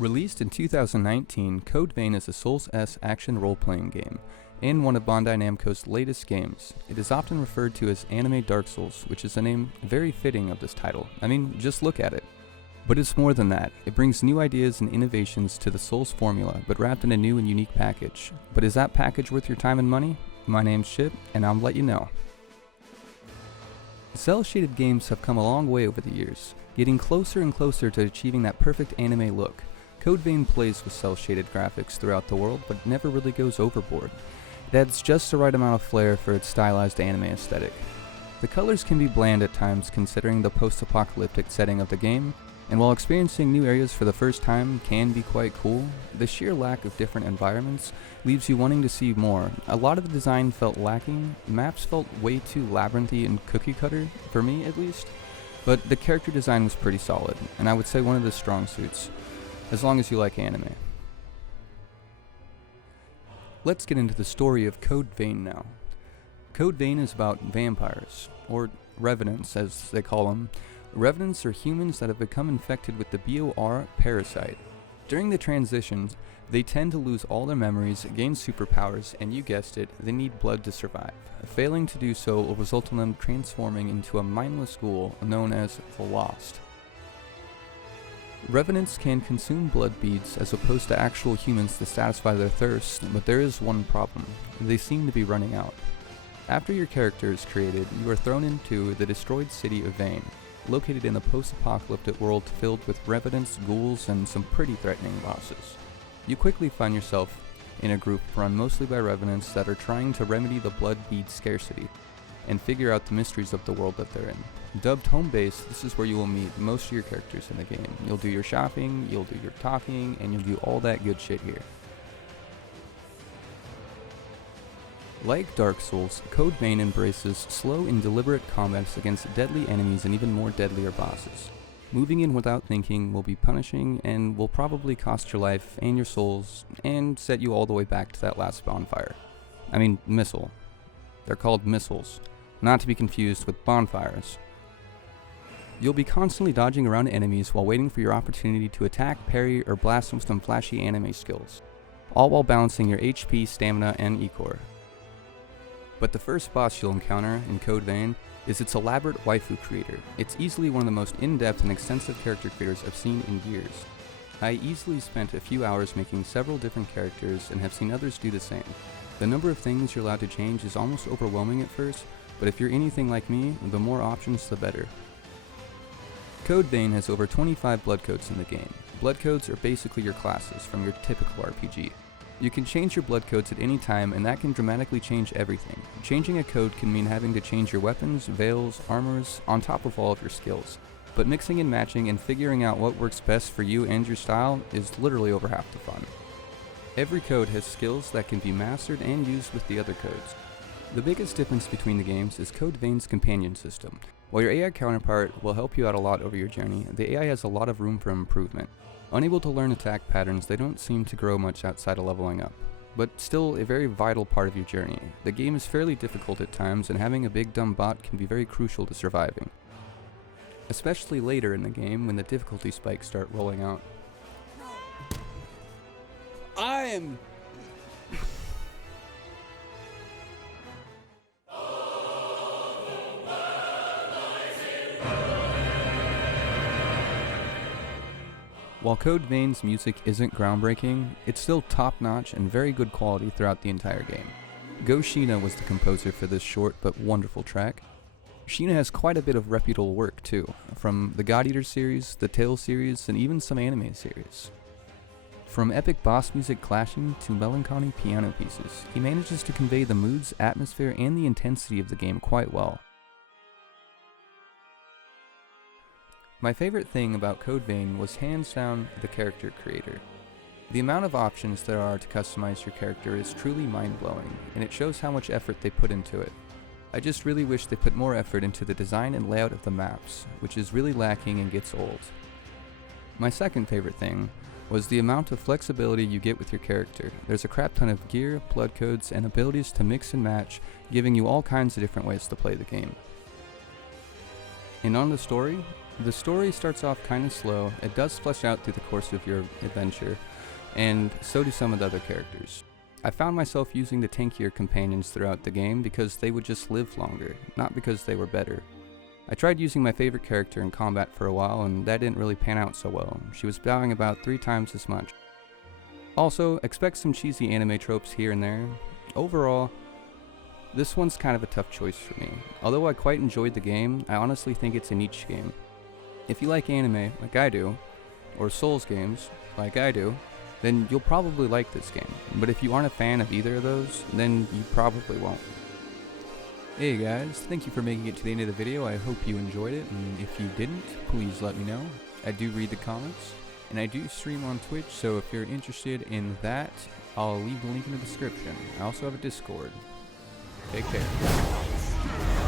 Released in 2019, Code Vein is a Souls-esque action role-playing game, and one of Bandai Namco's latest games. It is often referred to as Anime Dark Souls, which is a name very fitting of this title. I mean, just look at it. But it's more than that. It brings new ideas and innovations to the Souls formula, but wrapped in a new and unique package. But is that package worth your time and money? My name's Chip, and I'll let you know. Cel-shaded games have come a long way over the years, getting closer and closer to achieving that perfect anime look. Code Vein plays with cel-shaded graphics throughout the world, but never really goes overboard. It adds just the right amount of flair for its stylized anime aesthetic. The colors can be bland at times considering the post-apocalyptic setting of the game, and while experiencing new areas for the first time can be quite cool, the sheer lack of different environments leaves you wanting to see more. A lot of the design felt lacking, maps felt way too labyrinthy and cookie cutter, for me at least, but the character design was pretty solid, and I would say one of the strong suits. As long as you like anime. Let's get into the story of Code Vein now. Code Vein is about vampires, or revenants as they call them. Revenants are humans that have become infected with the BOR parasite. During the transitions, they tend to lose all their memories, gain superpowers, and you guessed it, they need blood to survive. Failing to do so will result in them transforming into a mindless ghoul known as the Lost. Revenants can consume blood beads as opposed to actual humans to satisfy their thirst, but there is one problem. They seem to be running out. After your character is created, you are thrown into the destroyed city of Vein, located in a post-apocalyptic world filled with revenants, ghouls, and some pretty threatening bosses. You quickly find yourself in a group run mostly by revenants that are trying to remedy the blood bead scarcity, and figure out the mysteries of the world that they're in. Dubbed Home Base, this is where you will meet most of your characters in the game. You'll do your shopping, you'll do your talking, and you'll do all that good shit here. Like Dark Souls, Code Vein embraces slow and deliberate combats against deadly enemies and even more deadlier bosses. Moving in without thinking will be punishing and will probably cost your life and your souls, and set you all the way back to that last bonfire. I mean, missile. They're called missiles, not to be confused with bonfires. You'll be constantly dodging around enemies while waiting for your opportunity to attack, parry, or blast with some flashy anime skills, all while balancing your HP, stamina, and E-core. But the first boss you'll encounter in Code Vein is its elaborate waifu creator. It's easily one of the most in-depth and extensive character creators I've seen in years. I easily spent a few hours making several different characters and have seen others do the same. The number of things you're allowed to change is almost overwhelming at first, but if you're anything like me, the more options the better. Code Vein has over 25 blood codes in the game. Blood codes are basically your classes from your typical RPG. You can change your blood codes at any time, and that can dramatically change everything. Changing a code can mean having to change your weapons, veils, armors, on top of all of your skills. But mixing and matching and figuring out what works best for you and your style is literally over half the fun. Every code has skills that can be mastered and used with the other codes. The biggest difference between the games is Code Vein's companion system. While your AI counterpart will help you out a lot over your journey, the AI has a lot of room for improvement. Unable to learn attack patterns, they don't seem to grow much outside of leveling up, but still a very vital part of your journey. The game is fairly difficult at times, and having a big dumb bot can be very crucial to surviving. Especially later in the game when the difficulty spikes start rolling out. While Code Vein's music isn't groundbreaking, it's still top-notch and very good quality throughout the entire game. Go Shiina was the composer for this short but wonderful track. Shiina has quite a bit of reputable work too, from the God Eater series, the Tales series, and even some anime series. From epic boss music clashing to melancholy piano pieces, he manages to convey the moods, atmosphere, and the intensity of the game quite well. My favorite thing about Code Vein was hands down the character creator. The amount of options there are to customize your character is truly mind-blowing, and it shows how much effort they put into it. I just really wish they put more effort into the design and layout of the maps, which is really lacking and gets old. My second favorite thing was the amount of flexibility you get with your character. There's a crap ton of gear, blood codes, and abilities to mix and match, giving you all kinds of different ways to play the game. And on the story starts off kind of slow. It does flesh out through the course of your adventure, and so do some of the other characters. I found myself using the tankier companions throughout the game because they would just live longer, not because they were better. I tried using my favorite character in combat for a while, and that didn't really pan out so well. She was bowing about 3 times as much. Also, expect some cheesy anime tropes here and there. Overall, this one's kind of a tough choice for me. Although I quite enjoyed the game, I honestly think it's a niche game. If you like anime, like I do, or Souls games, like I do, then you'll probably like this game. But if you aren't a fan of either of those, then you probably won't. Hey guys, thank you for making it to the end of the video. I hope you enjoyed it, and if you didn't, please let me know. I do read the comments, and I do stream on Twitch, so if you're interested in that, I'll leave the link in the description. I also have a Discord. Take care.